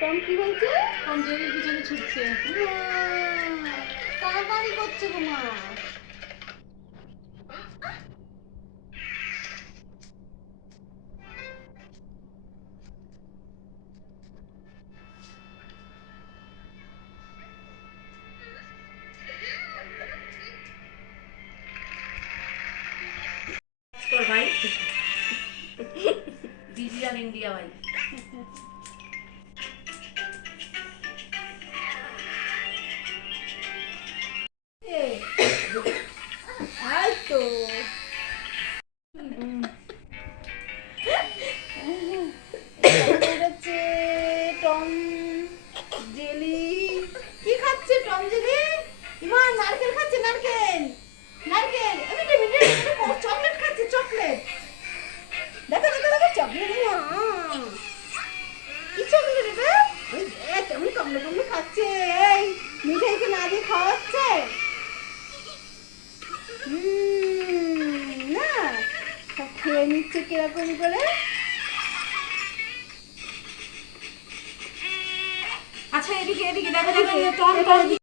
Tom কি হয়েছে? Tom জেরির পিছনে ছুটছে। তাড়াতাড়ি করছে গো মা। ভাই ডিজিটাল ইন্ডিয়া ভাই। তো টম জেলি কি খাচ্ছে? টম জেলি ইমান নারকেল খাচ্ছে। নারকেল নারকেল চকলেট খাচ্ছে। চকলেট দেখো দেখো দেখো চকলেট। কি চকলেট এটা? ওই কেমন কামড়ে কামড়ে খাচ্ছে। এই মিঠাইকে না দিয়ে খাওয়াচ্ছে না? সব খেয়ে নিচ্ছে কিরকম করে। আচ্ছা এদিকে এদিকে দেখো দেখো টম টম